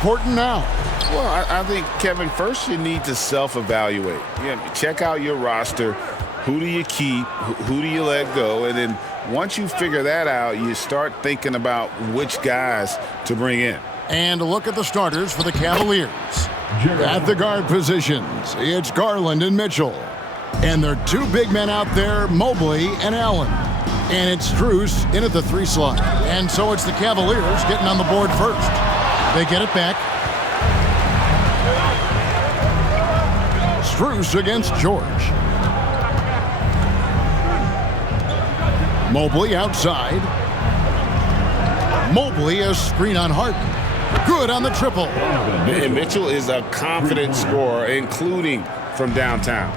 important now? Well, I think, Kevin, first you need to self-evaluate. Check out your roster. Who do you keep? Who do you let go? And then once you figure that out, you start thinking about which guys to bring in. And a look at the starters for the Cavaliers. At the guard positions, it's Garland and Mitchell. And their two big men out there, Mobley and Allen. And it's Strus in at the 3 slot. And so it's the Cavaliers getting on the board first. They get it back. Strus against George. Mobley outside. Mobley a screen on Harden. Good on the triple. And Mitchell is a confident scorer, including from downtown.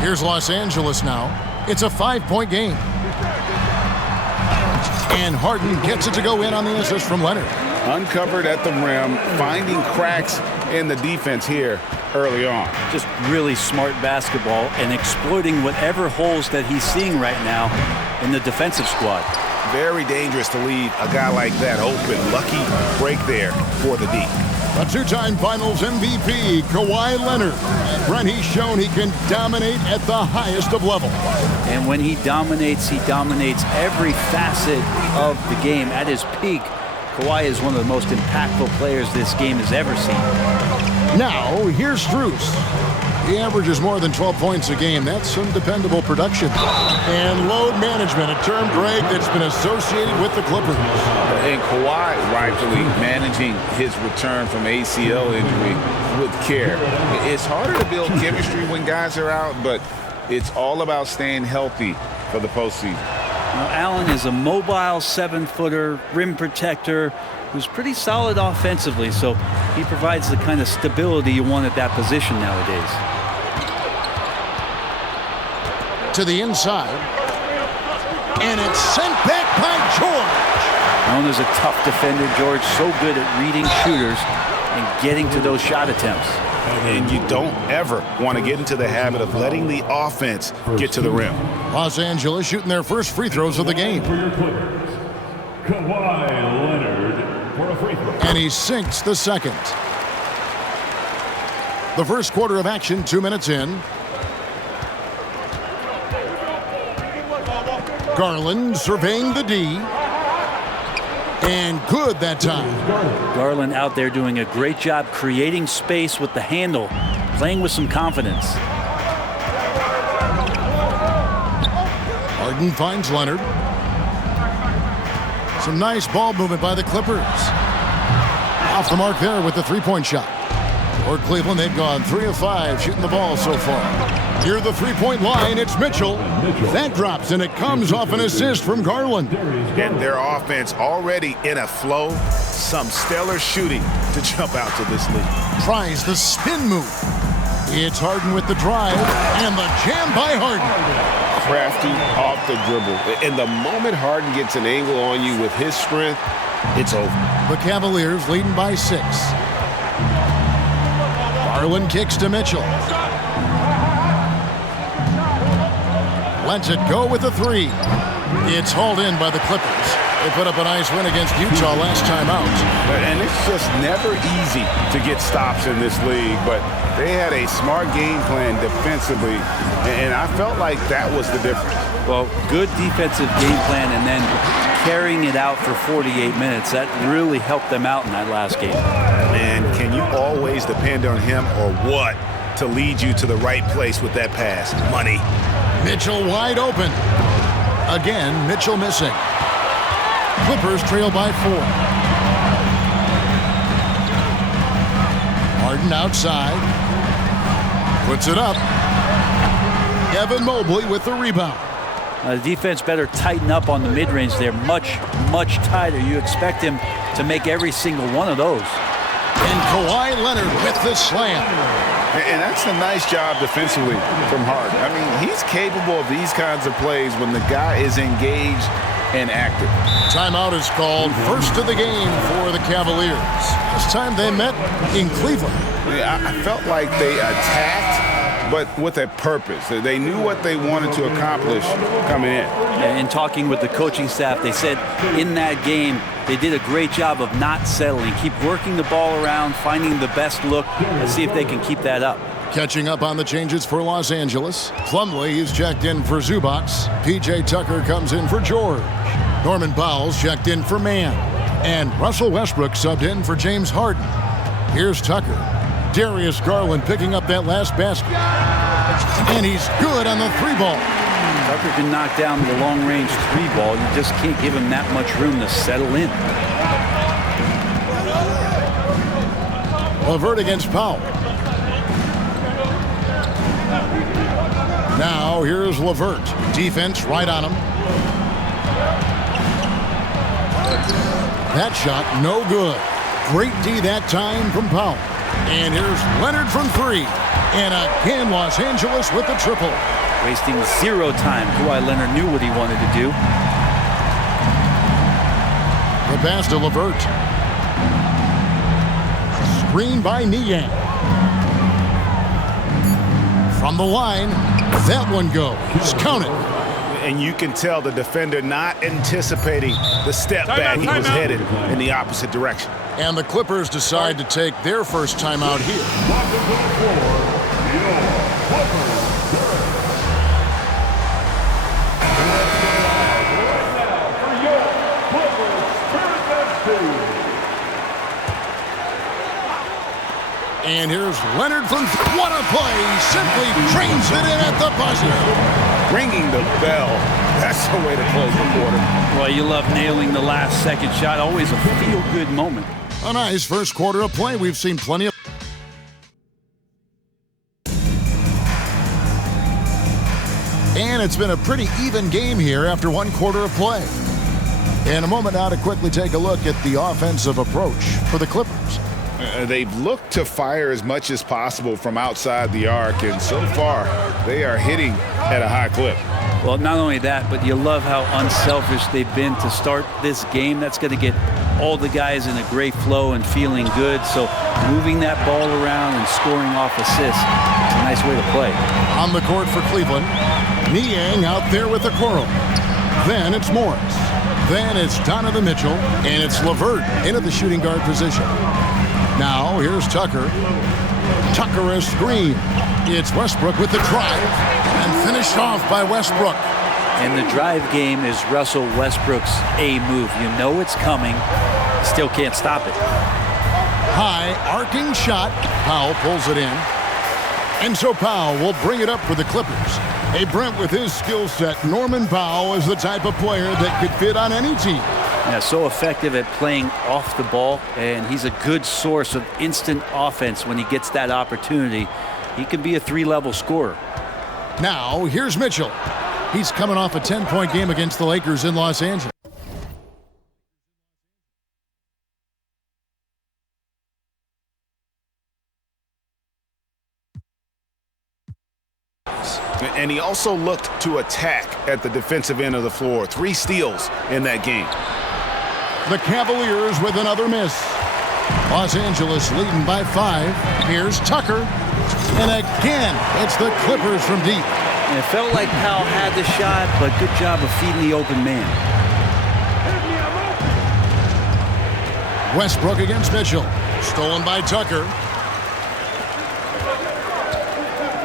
Here's Los Angeles now. It's a 5-point game. And Harden gets it to go in on the assist from Leonard. Uncovered at the rim, finding cracks in the defense here early on. Just really smart basketball and exploiting whatever holes that he's seeing right now in the defensive squad. Very dangerous to leave a guy like that open. Lucky break there for the D. A two-time Finals MVP, Kawhi Leonard. And he's shown he can dominate at the highest of levels. And when he dominates every facet of the game. At his peak, Kawhi is one of the most impactful players this game has ever seen. Now, here's Strus. He averages more than 12 points a game. That's some dependable production. And load management, a term, Greg, that's been associated with the Clippers. And Kawhi rightfully managing his return from ACL injury with care. It's harder to build chemistry when guys are out, but it's all about staying healthy for the postseason. Now, Allen is a mobile 7-footer, rim protector, who's pretty solid offensively, so he provides the kind of stability you want at that position nowadays. To the inside. And it's sent back by George. Known as a tough defender, George so good at reading shooters and getting to those shot attempts. And you don't ever want to get into the habit of letting the offense get to the rim. Los Angeles shooting their first free throws of the game. For your Clippers, Kawhi Leonard for a free throw. And he sinks the second. The first quarter of action, 2 minutes in. Garland surveying the D. And good that time. Garland out there doing a great job creating space with the handle, playing with some confidence. Harden finds Leonard. Some nice ball movement by the Clippers. Off the mark there with the three-point shot. For Cleveland, they've gone 3 of 5 shooting the ball so far. Near the three-point line, it's Mitchell. That drops, and it comes off an assist from Garland. And their offense already in a flow. Some stellar shooting to jump out to this lead. Tries the spin move. It's Harden with the drive, and the jam by Harden. Crafty off the dribble. And the moment Harden gets an angle on you with his strength, it's over. The Cavaliers leading by 6. Garland kicks to Mitchell. Lets it go with a 3. It's hauled in by the Clippers. They put up a nice win against Utah last time out. And it's just never easy to get stops in this league, but they had a smart game plan defensively, and I felt like that was the difference. Well, good defensive game plan and then carrying it out for 48 minutes. That really helped them out in that last game. And can you always depend on him or what to lead you to the right place with that pass? Money. Mitchell wide open. Again, Mitchell missing. Clippers trail by 4. Harden outside. Puts it up. Evan Mobley with the rebound. The defense better tighten up on the mid-range there. Much, much tighter. You expect him to make every single one of those. And Kawhi Leonard with the slam. And that's a nice job defensively from Harden. I mean, he's capable of these kinds of plays when the guy is engaged and active. Timeout is called. First of the game for the Cavaliers. This time they met in Cleveland. Yeah, I felt like they attacked, but with a purpose. They knew what they wanted to accomplish coming in. In talking with the coaching staff, they said in that game, They did a great job of not settling. Keep working the ball around, finding the best look, and see if they can keep that up. Catching up on the changes for Los Angeles. Plumlee is checked in for Zubats. P.J. Tucker comes in for George. Norman Powell's checked in for Mann. And Russell Westbrook subbed in for James Harden. Here's Tucker. Darius Garland picking up that last basket. And he's good on the three ball. Tucker can knock down the long-range three ball. You just can't give him that much room to settle in. LeVert against Powell. Now here's LeVert. Defense right on him. That shot no good. Great D that time from Powell. And here's Leonard from three. And again, Los Angeles with the triple. Wasting 0 time. Kawhi Leonard knew what he wanted to do. The pass to LeVert. Screen by Niang. From the line, that one goes. Count it. And you can tell the defender not anticipating the step back. He was headed in the opposite direction. And the Clippers decide to take their first timeout here. And here's Leonard from what a play. Simply trains it in at the buzzer. Ringing the bell. That's the way to close the quarter. Well, you love nailing the last second shot. Always a feel-good moment. A nice first quarter of play. We've seen plenty of. And it's been a pretty even game here after one quarter of play. In a moment now to quickly take a look at the offensive approach for the Clippers. They've looked to fire as much as possible from outside the arc, and so far they are hitting at a high clip. Well, not only that, but you love how unselfish they've been to start this game. That's going to get all the guys in a great flow and feeling good. So moving that ball around and scoring off assists, it's a nice way to play. On the court for Cleveland, Niang out there with the Coral. Then it's Morris. Then it's Donovan Mitchell, and it's LeVert into the shooting guard position. Now here's Tucker. Tucker a screen. It's Westbrook with the drive and finished off by Westbrook. And the drive game is Russell Westbrook's A move. You know it's coming. Still can't stop it. High arcing shot. Powell pulls it in. And so Powell will bring it up for the Clippers. Hey, Brent, with his skill set, Norman Powell is the type of player that could fit on any team. Yeah, so effective at playing off the ball, and he's a good source of instant offense when he gets that opportunity. He can be a 3-level scorer. Now, here's Mitchell. He's coming off a 10-point game against the Lakers in Los Angeles. And he also looked to attack at the defensive end of the floor. 3 steals in that game. The Cavaliers with another miss. Los Angeles leading by 5. Here's Tucker. And again, it's the Clippers from deep. And it felt like Powell had the shot, but good job of feeding the open man. Westbrook against Mitchell. Stolen by Tucker.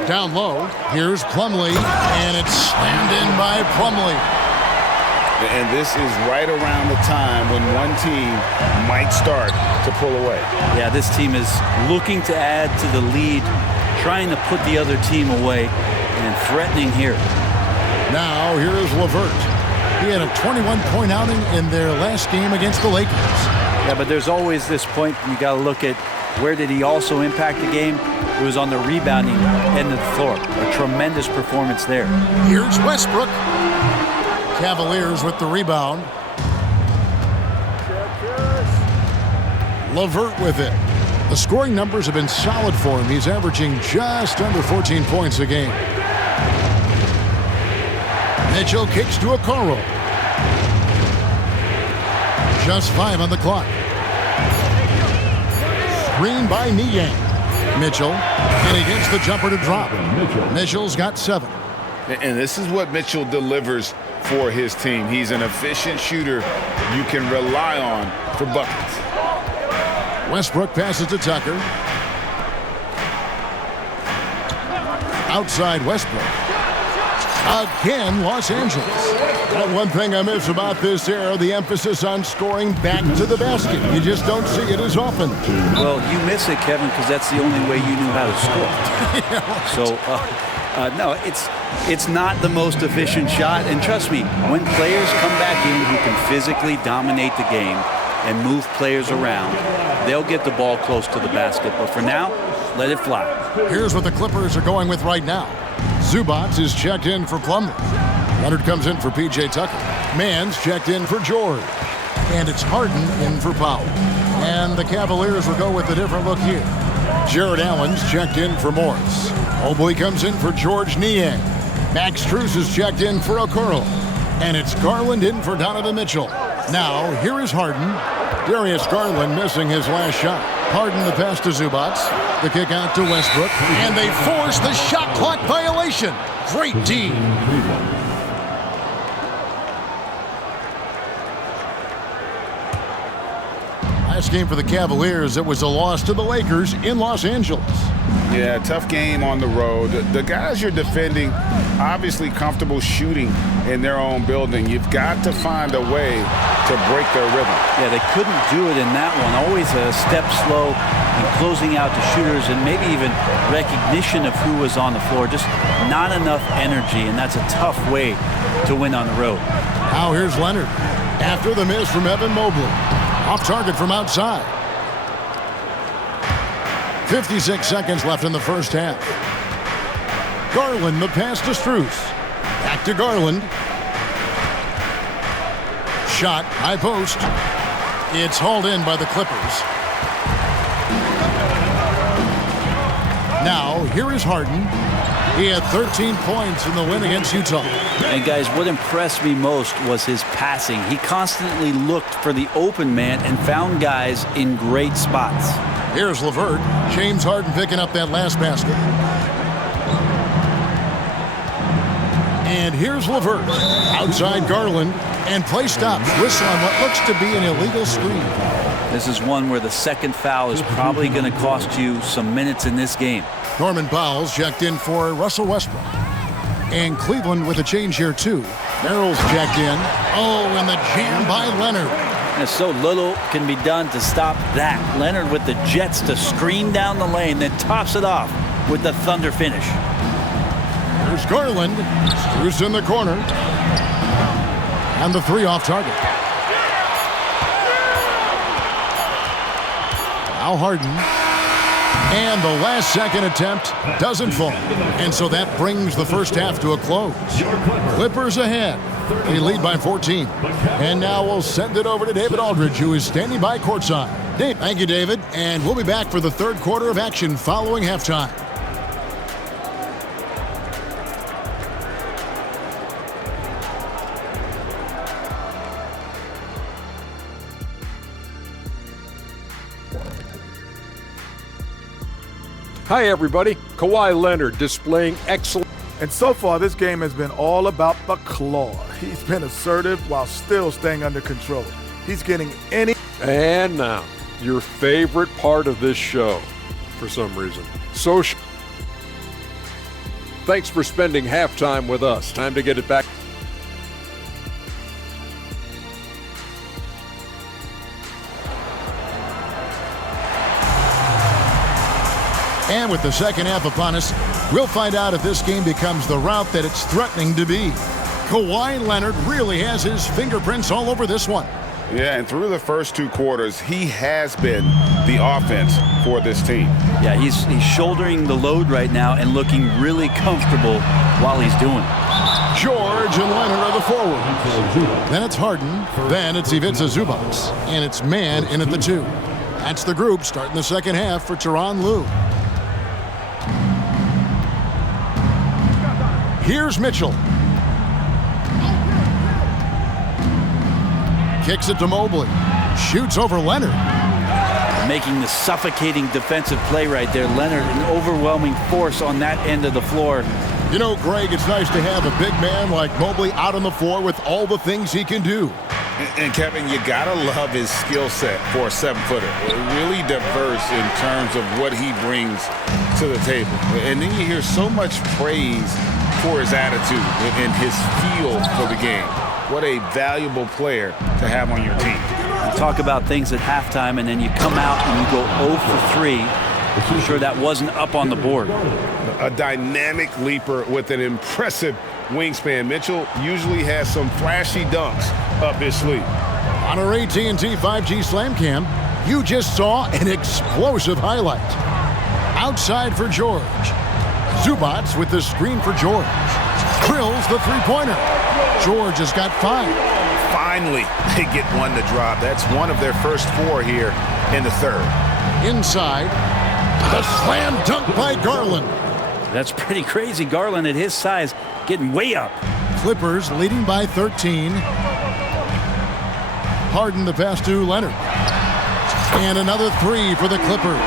Down low, here's Plumlee, and it's slammed in by Plumlee. And this is right around the time when one team might start to pull away. Yeah, this team is looking to add to the lead, trying to put the other team away, and threatening here. Now, here's LeVert. He had a 21-point outing in their last game against the Lakers. Yeah, but there's always this point you got to look at where did he also impact the game? It was on the rebounding end of the floor. A tremendous performance there. Here's Westbrook. Cavaliers with the rebound. LeVert with it. The scoring numbers have been solid for him. He's averaging just under 14 points a game. Mitchell kicks to Okoro. Just 5 on the clock. Screen by Niang. Mitchell, and he gets the jumper to drop. Mitchell's got 7. And this is what Mitchell delivers for his team. He's an efficient shooter you can rely on for buckets. Westbrook passes to Tucker. Outside Westbrook. Again, Los Angeles. And one thing I miss about this era, the emphasis on scoring back to the basket. You just don't see it as often. Well, you miss it, Kevin, because that's the only way you knew how to score. Yeah. So, no, it's not the most efficient shot. And trust me, when players come back in who can physically dominate the game and move players around, they'll get the ball close to the basket. But for now, let it fly. Here's what the Clippers are going with right now. Zubac is checked in for Plumlee. Leonard comes in for P.J. Tucker. Mann's checked in for George. And it's Harden in for Powell. And the Cavaliers will go with a different look here. Jared Allen's checked in for Morris. Mobley comes in for George Niang. Max Strus is checked in for Okoro. And it's Garland in for Donovan Mitchell. Now, here is Harden. Darius Garland missing his last shot. Harden the pass to Zubac. The kick out to Westbrook. And they force the shot clock violation. Great D. Last game for the Cavaliers, it was a loss to the Lakers in Los Angeles. Yeah, tough game on the road. The guys you're defending, obviously comfortable shooting in their own building. You've got to find a way to break their rhythm. Yeah, they couldn't do it in that one. Always a step slow in closing out the shooters and maybe even recognition of who was on the floor. Just not enough energy, and that's a tough way to win on the road. Now here's Leonard. After the miss from Evan Mobley. Off target from outside. 56 seconds left in the first half. Garland the pass to Strus. Back to Garland. Shot, high post. It's hauled in by the Clippers. Now, here is Harden. He had 13 points in the win against Utah. And guys, what impressed me most was his passing. He constantly looked for the open man and found guys in great spots. Here's LeVert. James Harden picking up that last basket. And here's LeVert. Outside Garland. And play stops. Whistle on what looks to be an illegal screen. This is one where the second foul is probably going to cost you some minutes in this game. Norman Powell's checked in for Russell Westbrook. And Cleveland with a change here too. Merrill's checked in. Oh, and the jam by Leonard. And so little can be done to stop that. Leonard with the jets to screen down the lane, then tops it off with the thunder finish. There's Garland. Strus in the corner. And the three off target. Now Harden. And the last second attempt doesn't fall. And so that brings the first half to a close. Clippers ahead. They lead by 14. And now we'll send it over to David Aldridge, who is standing by courtside. Dave, thank you, David. And we'll be back for the third quarter of action following halftime. Hi, everybody. Kawhi Leonard displaying excellent. And so far, this game has been all about the claw. He's been assertive while still staying under control. He's getting any. And now, your favorite part of this show, for some reason. Thanks for spending halftime with us. Time to get it back. And with the second half upon us, we'll find out if this game becomes the route that it's threatening to be. Kawhi Leonard really has his fingerprints all over this one. Yeah, and through the first two quarters, he has been the offense for this team. Yeah, he's shouldering the load right now and looking really comfortable while he's doing it. George and Leonard are the forwards. Then it's Harden. Then it's Ivica Zubac. And it's Mann in at the two. That's the group starting the second half for Tyronn Lue. Here's Mitchell. Kicks it to Mobley. Shoots over Leonard. Making the suffocating defensive play right there. Leonard, an overwhelming force on that end of the floor. You know, Greg, it's nice to have a big man like Mobley out on the floor with all the things he can do. And Kevin, you gotta love his skill set for a 7-footer. Really diverse in terms of what he brings to the table. And then you hear so much praise for his attitude and his feel for the game. What a valuable player to have on your team. You talk about things at halftime, and then you come out and you go 0 for 3. I'm sure that wasn't up on the board. A dynamic leaper with an impressive wingspan. Mitchell usually has some flashy dunks up his sleeve. On our AT&T 5G Slam Cam, you just saw an explosive highlight. Outside for George. Zubats with the screen for George. Drills the three-pointer. George has got 5. Finally, they get one to drop. That's one of their first 4 here in the third. Inside, the slam dunk by Garland. That's pretty crazy. Garland at his size getting way up. Clippers leading by 13. Harden the pass to Leonard. And another 3 for the Clippers.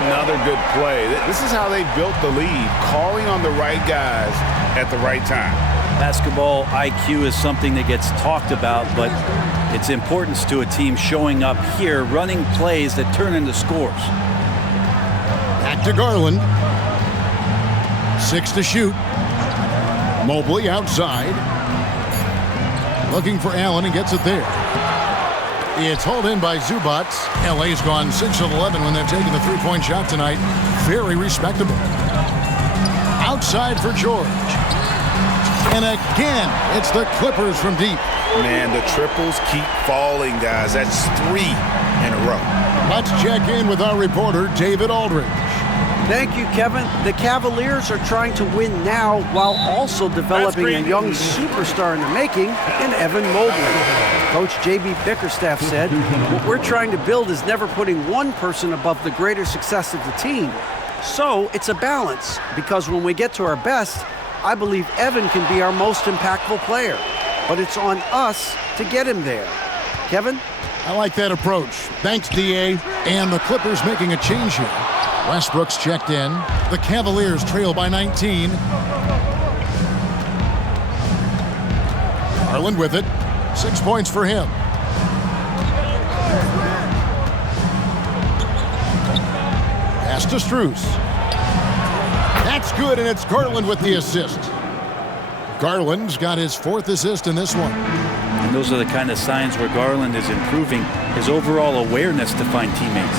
Another good play. This is how they built the lead, calling on the right guys at the right time. Basketball IQ is something that gets talked about, but its importance to a team showing up here, running plays that turn into scores. Back to Garland. 6 to shoot. Mobley outside. Looking for Allen and gets it there. It's hauled in by Zubats. LA's gone 6 of 11 when they've taken the three-point shot tonight. Very respectable. Outside for George. And again, it's the Clippers from deep. Man, the triples keep falling, guys. That's 3 in a row. Let's check in with our reporter, David Aldridge. Thank you, Kevin. The Cavaliers are trying to win now while also developing a young superstar in the making in Evan Mobley. Coach J.B. Bickerstaff said, "What we're trying to build is never putting one person above the greater success of the team. So it's a balance, because when we get to our best, I believe Evan can be our most impactful player. But it's on us to get him there." Kevin? I like that approach. Thanks, D.A. And the Clippers making a change here. Westbrook's checked in. The Cavaliers trail by 19. Garland with it. 6 points for him. Pass to Strus. That's good, and it's Garland with the assist. Garland's got his 4th assist in this one. And those are the kind of signs where Garland is improving his overall awareness to find teammates.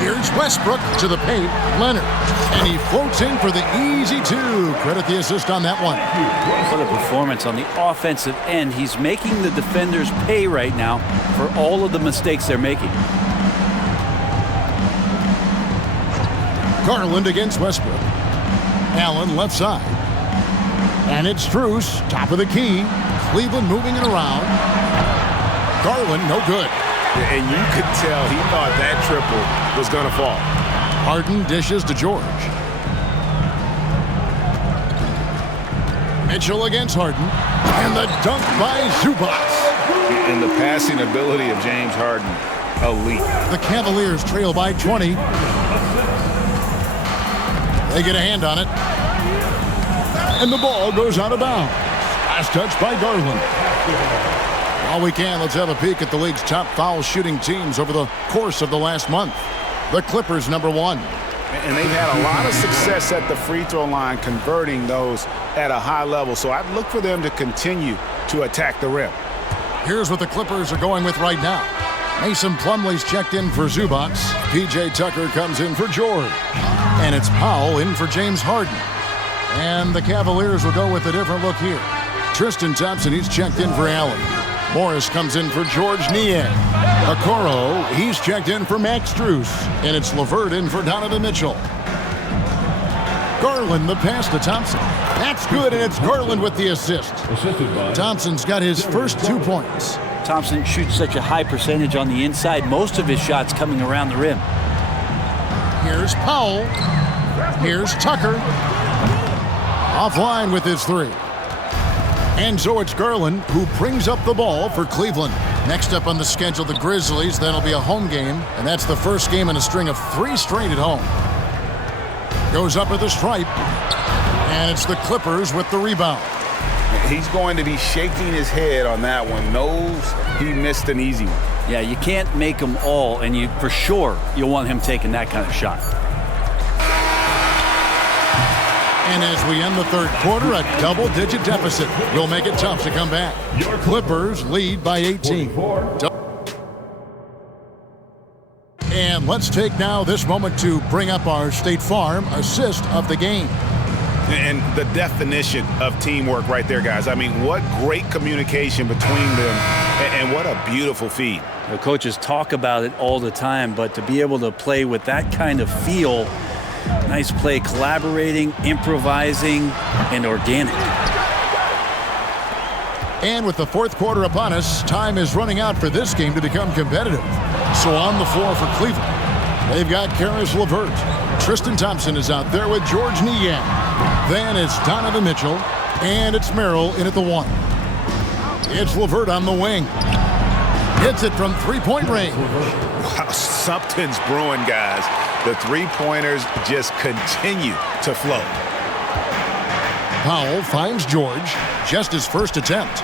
Here's Westbrook to the paint. Leonard. And he floats in for the easy 2. Credit the assist on that one. What a performance on the offensive end. He's making the defenders pay right now for all of the mistakes they're making. Garland against Westbrook. Allen left side. And it's Strus, top of the key. Cleveland moving it around. Garland, no good. And you could tell he thought that triple was going to fall. Harden dishes to George. Mitchell against Harden. And the dunk by Zubats. And the passing ability of James Harden, elite. The Cavaliers trail by 20. They get a hand on it. And the ball goes out of bounds. Last touch by Garland. While we can, let's have a peek at the league's top foul shooting teams over the course of the last month. The Clippers, #1. And they've had a lot of success at the free throw line, converting those at a high level. So I'd look for them to continue to attack the rim. Here's what the Clippers are going with right now. Mason Plumlee's checked in for Zubats. P.J. Tucker comes in for George. And it's Powell in for James Harden. And the Cavaliers will go with a different look here. Tristan Thompson, he's checked in for Allen. Morris comes in for George Niang. Okoro, he's checked in for Max Strus. And it's LeVert in for Donovan Mitchell. Garland, the pass to Thompson. That's good, and it's Garland with the assist. Thompson's got his first 2 points. Thompson shoots such a high percentage on the inside, most of his shots coming around the rim. Here's Powell. Here's Tucker. Offline with his 3. And so it's Garland who brings up the ball for Cleveland. Next up on the schedule, the Grizzlies. That'll be a home game, and that's the first game in a string of 3 straight at home. Goes up at the stripe. And it's the Clippers with the rebound. He's going to be shaking his head on that one. Knows he missed an easy one. Yeah, you can't make them all, and for sure you'll want him taking that kind of shot. And as we end the third quarter, a double-digit deficit will make it tough to come back. Clippers lead by 18. And let's take now this moment to bring up our State Farm assist of the game. And the definition of teamwork right there, guys. I mean, what great communication between them, and what a beautiful feed. The coaches talk about it all the time, but to be able to play with that kind of feel, nice play, collaborating, improvising, and organic. And with the fourth quarter upon us, time is running out for this game to become competitive. So on the floor for Cleveland, they've got Caris LeVert. Tristan Thompson is out there with George Niang. Then it's Donovan Mitchell, and it's Merrill in at the 1. It's LeVert on the wing. Hits it from three-point range. Wow, something's brewing, guys. The three-pointers just continue to flow. Powell finds George, just his first attempt.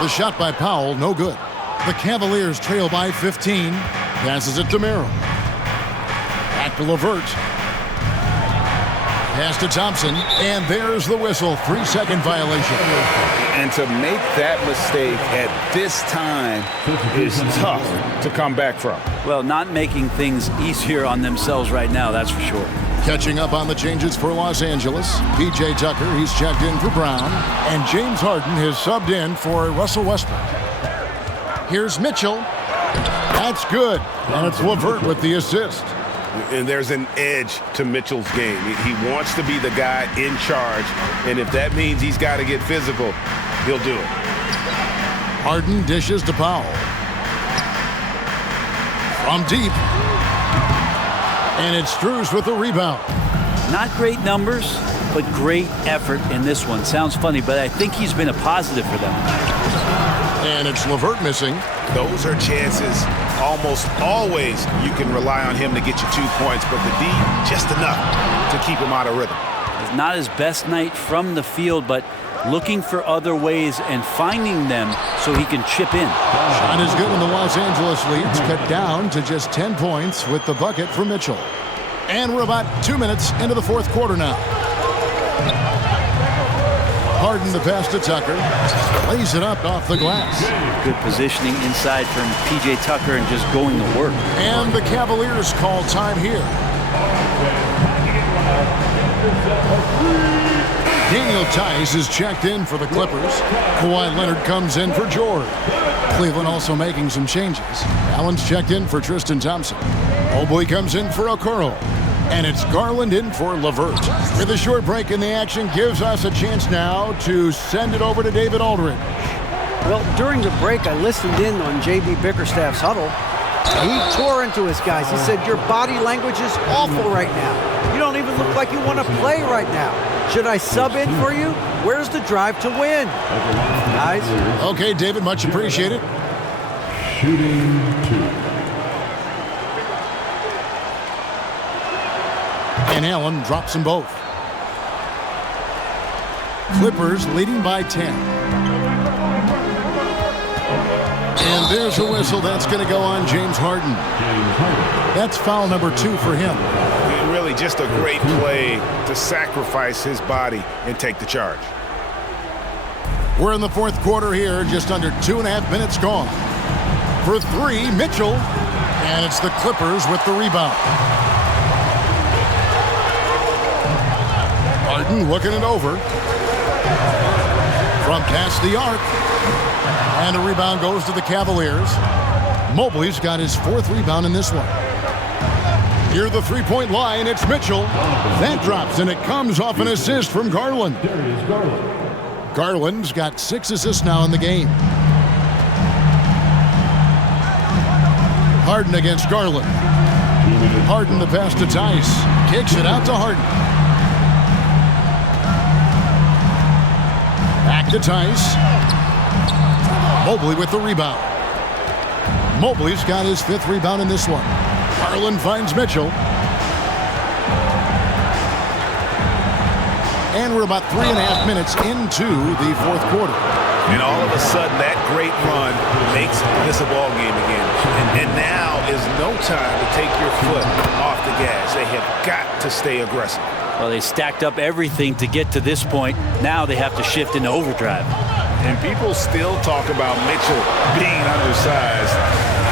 The shot by Powell, no good. The Cavaliers trail by 15. Passes it to Merrill. Back to LeVert. Pass to Thompson, and there's the whistle. 3-second violation. And to make that mistake at this time is tough to come back from. Well, not making things easier on themselves right now, that's for sure. Catching up on the changes for Los Angeles, P.J. Tucker, he's checked in for Brown, and James Harden has subbed in for Russell Westbrook. Here's Mitchell. That's good, and it's LeVert with the assist. And there's an edge to Mitchell's game. He wants to be the guy in charge, and if that means he's got to get physical, he'll do it. Harden dishes to Powell. From deep. And it's Strus with the rebound. Not great numbers, but great effort in this one. Sounds funny, but I think he's been a positive for them. And it's LeVert missing. Those are chances. Almost always you can rely on him to get you 2 points, but the D, just enough to keep him out of rhythm. It's not his best night from the field, but looking for other ways and finding them so he can chip in. Shot is good when the Los Angeles leads cut down to just 10 points with the bucket for Mitchell. And we're about 2 minutes into the fourth quarter now. Harden the pass to Tucker. Lays it up off the glass. Good positioning inside from P.J. Tucker and just going to work. And the Cavaliers call time here. Daniel Tice is checked in for the Clippers. Kawhi Leonard comes in for George. Cleveland also making some changes. Allen's checked in for Tristan Thompson. Mobley comes in for Okoro. And it's Garland in for LeVert. With a short break in the action, gives us a chance now to send it over to David Aldridge. Well, during the break, I listened in on J.B. Bickerstaff's huddle. He tore into his guys. He said, your body language is awful right now. You don't even look like you want to play right now. Should I sub in for you? Where's the drive to win? Guys? Okay, David, much appreciated. Shooting 2. And Allen drops them both. Clippers leading by 10. And there's a whistle. That's going to go on James Harden. That's foul number 2 for him. Really just a great play to sacrifice his body and take the charge. We're in the fourth quarter here, just under 2.5 minutes gone. For 3, Mitchell. And it's the Clippers with the rebound. Harden looking it over. From past the arc. And a rebound goes to the Cavaliers. Mobley's got his 4th rebound in this one. Near the three-point line, it's Mitchell. That drops, and it comes off an assist from Garland. Garland's got 6 assists now in the game. Harden against Garland. Harden the pass to Tice. Kicks it out to Harden. Back to Tice. Mobley with the rebound. Mobley's got his 5th rebound in this one. Garland finds Mitchell. And we're about 3.5 minutes into the fourth quarter. And all of a sudden, that great run makes this a ball game again. And now is no time to take your foot off the gas. They have got to stay aggressive. Well, they stacked up everything to get to this point. Now they have to shift into overdrive. And people still talk about Mitchell being undersized.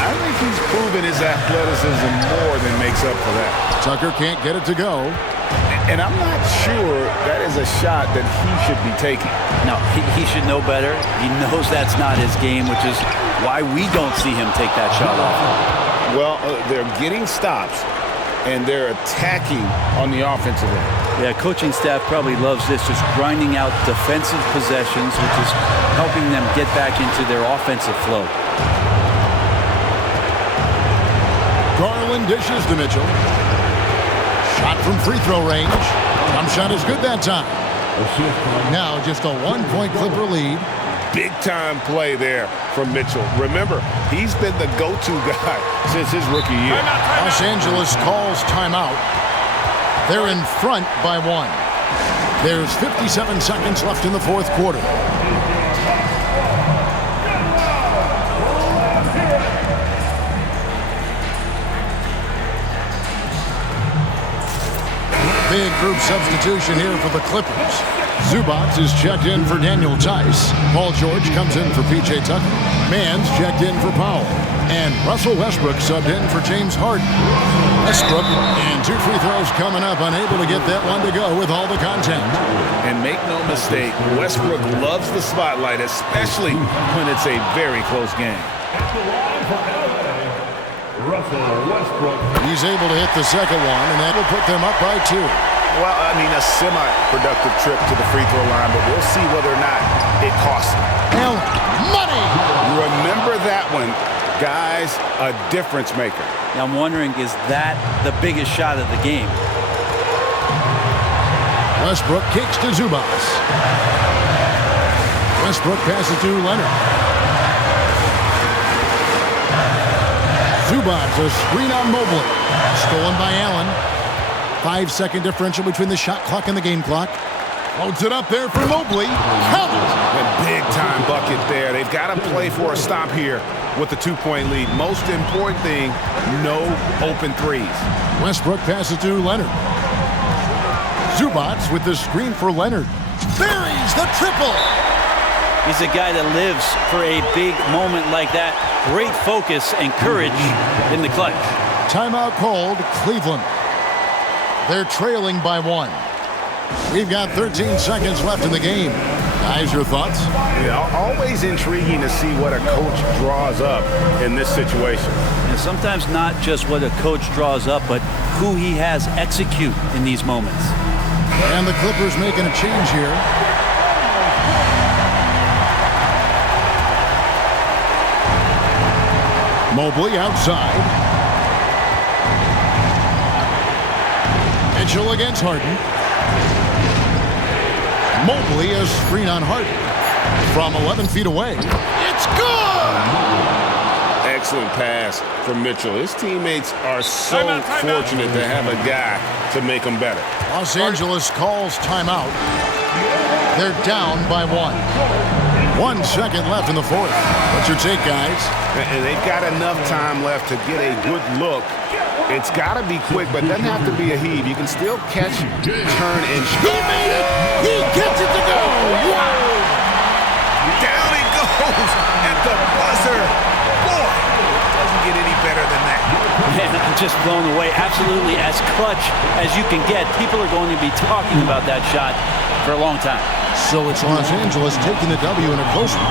I think he's proven his athleticism more than makes up for that. Tucker can't get it to go. And I'm not sure that is a shot that he should be taking. No, he should know better. He knows that's not his game, which is why we don't see him take that shot off. Well, they're getting stops, and they're attacking on the offensive end. Yeah, coaching staff probably loves this, just grinding out defensive possessions, which is helping them get back into their offensive flow. Garland dishes to Mitchell. Shot from free throw range. Jump shot is good that time. Now just a 1-point Clipper lead. Big time play there from Mitchell. Remember, he's been the go-to guy since his rookie year. Los Angeles calls timeout. They're in front by 1. There's 57 seconds left in the fourth quarter. Big group substitution here for the Clippers. Zubac is checked in for Daniel Tice. Paul George comes in for P.J. Tucker. Mann's checked in for Powell. And Russell Westbrook subbed in for James Harden. Westbrook and 2 free throws coming up, unable to get that one to go with all the contact. And make no mistake, Westbrook loves the spotlight, especially when it's a very close game. Russell Westbrook. He's able to hit the second one, and that will put them up by 2. Well, I mean, a semi-productive trip to the free throw line, but we'll see whether or not it costs him. Allen, money! Remember that one. Guys, a difference maker. Now I'm wondering, is that the biggest shot of the game? Westbrook kicks to Zubac. Westbrook passes to Leonard. Zubac, a screen on Mobley. Stolen by Allen. 5-second differential between the shot clock and the game clock. Loads it up there for Mobley. Count! A big-time bucket there. They've got to play for a stop here with the 2-point lead. Most important thing, no open threes. Westbrook passes to Leonard. Zubac with the screen for Leonard. Buries the triple! He's a guy that lives for a big moment like that. Great focus and courage in the clutch. Timeout called, Cleveland. They're trailing by 1. We've got 13 seconds left in the game. Guys, your thoughts? Yeah, always intriguing to see what a coach draws up in this situation. And sometimes not just what a coach draws up, but who he has execute in these moments. And the Clippers making a change here. Mobley outside. Mitchell against Harden. Mobley a screen on Harden. From 11 feet away. It's good! Excellent pass from Mitchell. His teammates are so fortunate to have a guy to make them better. Los Angeles calls timeout. They're down by 1. 1 second left in the fourth. What's your take, guys? And they've got enough time left to get a good look. It's got to be quick, but it doesn't have to be a heave. You can still catch, turn, and shoot. He made it! He gets it to go! Wow! Down it goes at the buzzer. Boy, it doesn't get any better than that. Man, I'm just blown away. Absolutely as clutch as you can get. People are going to be talking about that shot for a long time. So it's Los Angeles taking the W in a close one.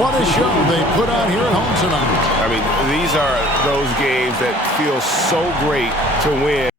What a show they put on here at home tonight. I mean, these are those games that feel so great to win.